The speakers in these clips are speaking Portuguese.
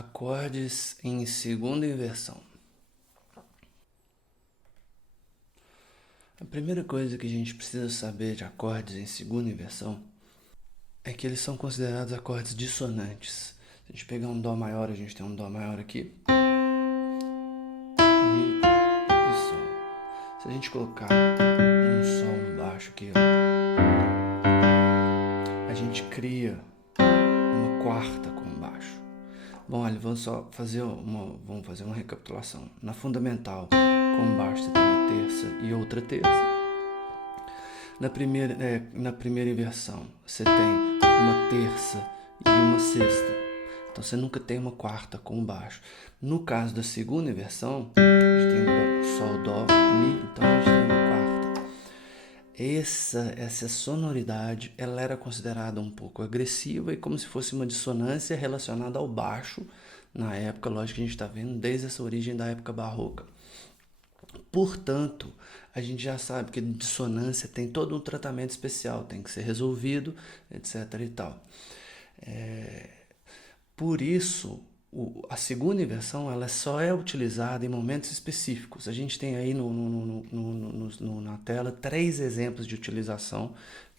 Acordes em segunda inversão. A primeira coisa que a gente precisa saber de acordes em segunda inversão é que eles são considerados acordes dissonantes. Se a gente pegar um Dó maior, a gente tem um Dó maior aqui. Mi e Sol. Se a gente colocar um Sol no baixo aqui, a gente cria uma quarta com baixo. Bom, olha, vamos fazer uma recapitulação. Na fundamental, com baixo você tem uma terça e outra terça. Na primeira inversão, você tem uma terça e uma sexta. Então você nunca tem uma quarta com baixo. No caso da segunda inversão, a gente tem Sol, Dó, Mi, então a gente tem uma quarta. Essa sonoridade, ela era considerada um pouco agressiva e como se fosse uma dissonância relacionada ao baixo, na época, lógico que a gente está vendo desde essa origem da época barroca. Portanto, a gente já sabe que dissonância tem todo um tratamento especial, tem que ser resolvido, etc. e tal. Por isso, a segunda inversão ela só é utilizada em momentos específicos. A gente tem aí na tela 3 exemplos de utilização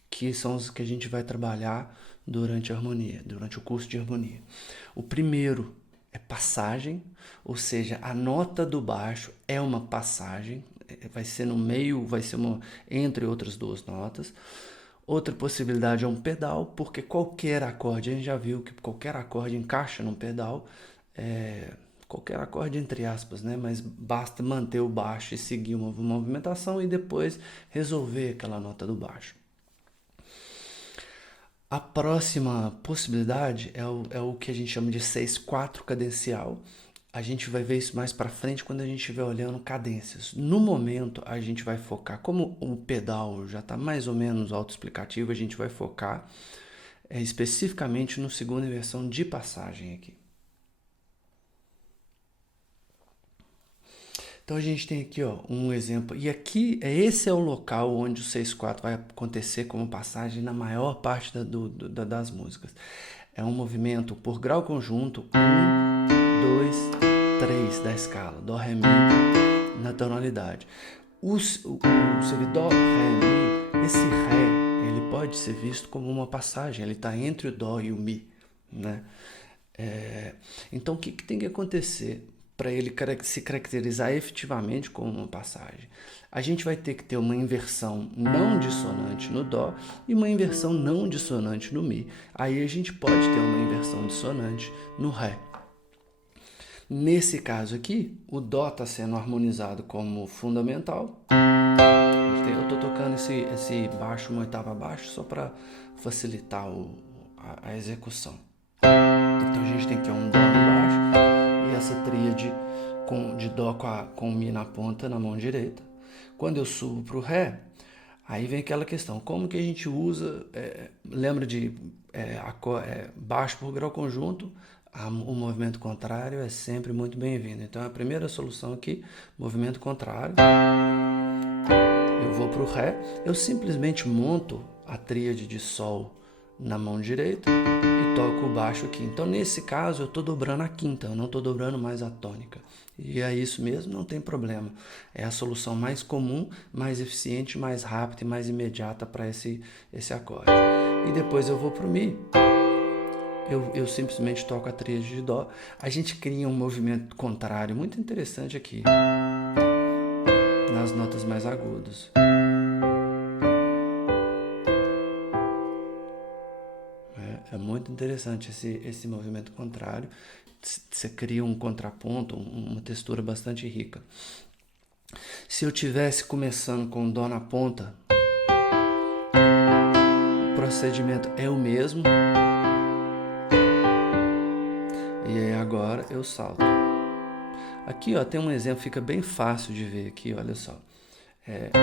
que são os que a gente vai trabalhar durante a harmonia, durante o curso de harmonia. O primeiro é passagem, ou seja, a nota do baixo é uma passagem, vai ser no meio, vai ser entre outras 2 notas. Outra possibilidade é um pedal, porque qualquer acorde, a gente já viu que qualquer acorde encaixa num pedal, qualquer acorde entre aspas, né? Mas basta manter o baixo e seguir uma movimentação e depois resolver aquela nota do baixo. A próxima possibilidade é o que a gente chama de 6/4 cadencial. A gente vai ver isso mais para frente quando a gente estiver olhando cadências. No momento, a gente vai focar, como o pedal já está mais ou menos autoexplicativo, a gente vai focar especificamente no segunda inversão de passagem aqui. Então a gente tem aqui um exemplo, e aqui esse é o local onde o 6/4 vai acontecer como passagem na maior parte das músicas. É um movimento por grau conjunto, 1, 2, 3 da escala, Dó, Ré, Mi, na tonalidade. Se ele Dó, Ré, Mi, esse Ré, ele pode ser visto como uma passagem, ele está entre o Dó e o Mi, né? Então o que tem que acontecer para ele se caracterizar efetivamente como uma passagem? A gente vai ter que ter uma inversão não dissonante no Dó e uma inversão não dissonante no Mi. Aí a gente pode ter uma inversão dissonante no Ré. Nesse caso aqui, o Dó está sendo harmonizado como fundamental. Eu estou tocando esse baixo uma oitava abaixo só para facilitar a execução. Então a gente tem aqui um Dó no baixo e essa tríade de Dó com Mi na ponta, na mão direita. Quando eu subo para o Ré, aí vem aquela questão, como que a gente usa, lembra de baixo por grau conjunto, o movimento contrário é sempre muito bem-vindo. Então a primeira solução aqui, movimento contrário, eu vou para o Ré, eu simplesmente monto a tríade de Sol na mão direita e toco o baixo aqui. Então nesse caso eu estou dobrando a quinta, eu não estou dobrando mais a tônica. E é isso mesmo, não tem problema. É a solução mais comum, mais eficiente, mais rápida e mais imediata para esse acorde. E depois eu vou para o Mi. Eu simplesmente toco a tríade de Dó. A gente cria um movimento contrário muito interessante aqui, nas notas mais agudas. É muito interessante esse movimento contrário. Você cria um contraponto, uma textura bastante rica. Se eu tivesse começando com Dó na ponta, o procedimento é o mesmo. E aí agora eu salto. Aqui tem um exemplo, fica bem fácil de ver aqui, olha só. Tá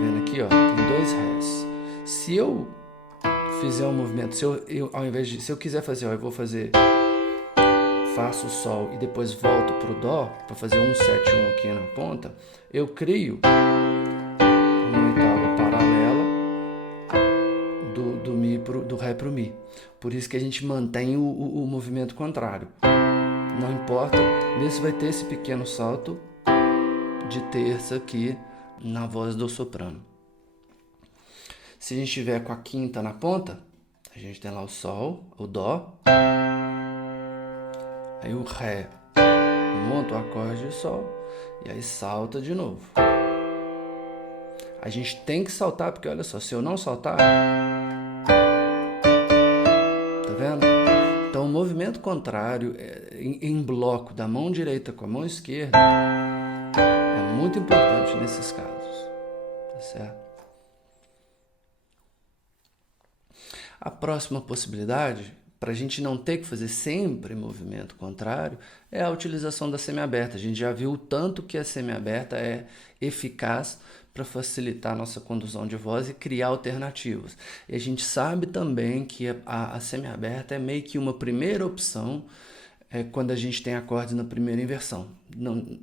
vendo aqui, tem 2 Rés. Se eu fizer um movimento, se eu quiser fazer, eu vou fazer, faço o Sol e depois volto pro Dó, para fazer 1, 7, 1 aqui na ponta, eu crio uma oitava paralela, do Ré para o Mi. Por isso que a gente mantém o movimento contrário. Não importa, mesmo se vai ter esse pequeno salto de terça aqui na voz do soprano. Se a gente estiver com a quinta na ponta, a gente tem lá o Sol, o Dó, aí o Ré monta o acorde de Sol e aí salta de novo. A gente tem que saltar, porque olha só, se eu não saltar, tá vendo? Então o movimento contrário em bloco da mão direita com a mão esquerda é muito importante nesses casos, tá certo? A próxima possibilidade, para a gente não ter que fazer sempre movimento contrário, é a utilização da semiaberta. A gente já viu o tanto que a semiaberta é eficaz para facilitar a nossa condução de voz e criar alternativas. E a gente sabe também que a semiaberta é meio que uma primeira opção quando a gente tem acordes na primeira inversão. Não,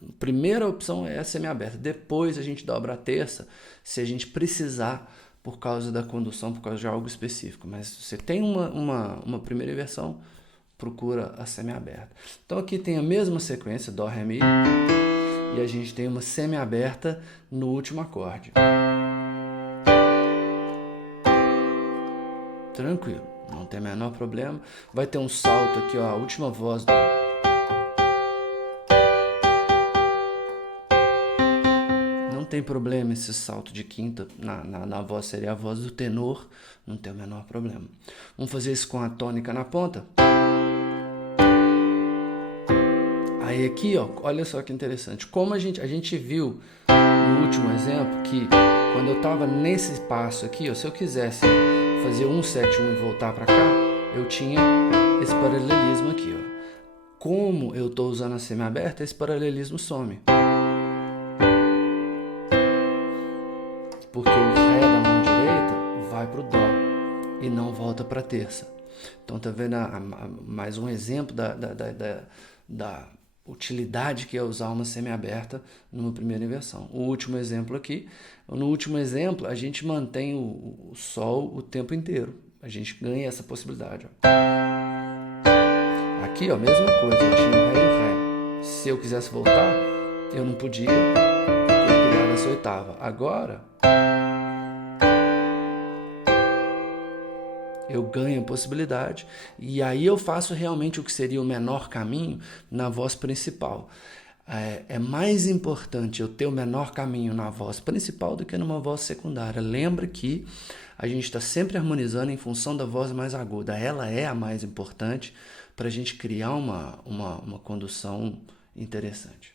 a primeira opção é a semiaberta. Depois a gente dobra a terça se a gente precisar, por causa da condução, por causa de algo específico. Mas se você tem uma primeira inversão, procura a semiaberta. Então aqui tem a mesma sequência, Dó, Ré, Mi, e a gente tem uma semiaberta no último acorde. Tranquilo, não tem o menor problema. Vai ter um salto aqui, ó, a última voz do... Não tem problema esse salto de quinta na voz, seria a voz do tenor, não tem o menor problema. Vamos fazer isso com a tônica na ponta. Aí aqui, ó, olha só que interessante. Como a gente viu no último exemplo que quando eu estava nesse passo aqui, ó, se eu quisesse fazer 1, 7, 1 e voltar para cá, eu tinha esse paralelismo aqui, ó. Como eu estou usando a semiaberta, esse paralelismo some. Porque o Ré da mão direita vai para o Dó e não volta para a terça. Então tá vendo mais um exemplo da utilidade que é usar uma semiaberta numa primeira inversão. O último exemplo aqui, no último exemplo a gente mantém o Sol o tempo inteiro. A gente ganha essa possibilidade. Ó. Aqui, ó, mesma coisa, eu tinha o Ré e o Ré. Se eu quisesse voltar, eu não podia, porque eu queria essa oitava. Agora, eu ganho a possibilidade e aí eu faço realmente o que seria o menor caminho na voz principal. É mais importante eu ter o menor caminho na voz principal do que numa voz secundária. Lembra que a gente está sempre harmonizando em função da voz mais aguda. Ela é a mais importante para a gente criar uma condução interessante.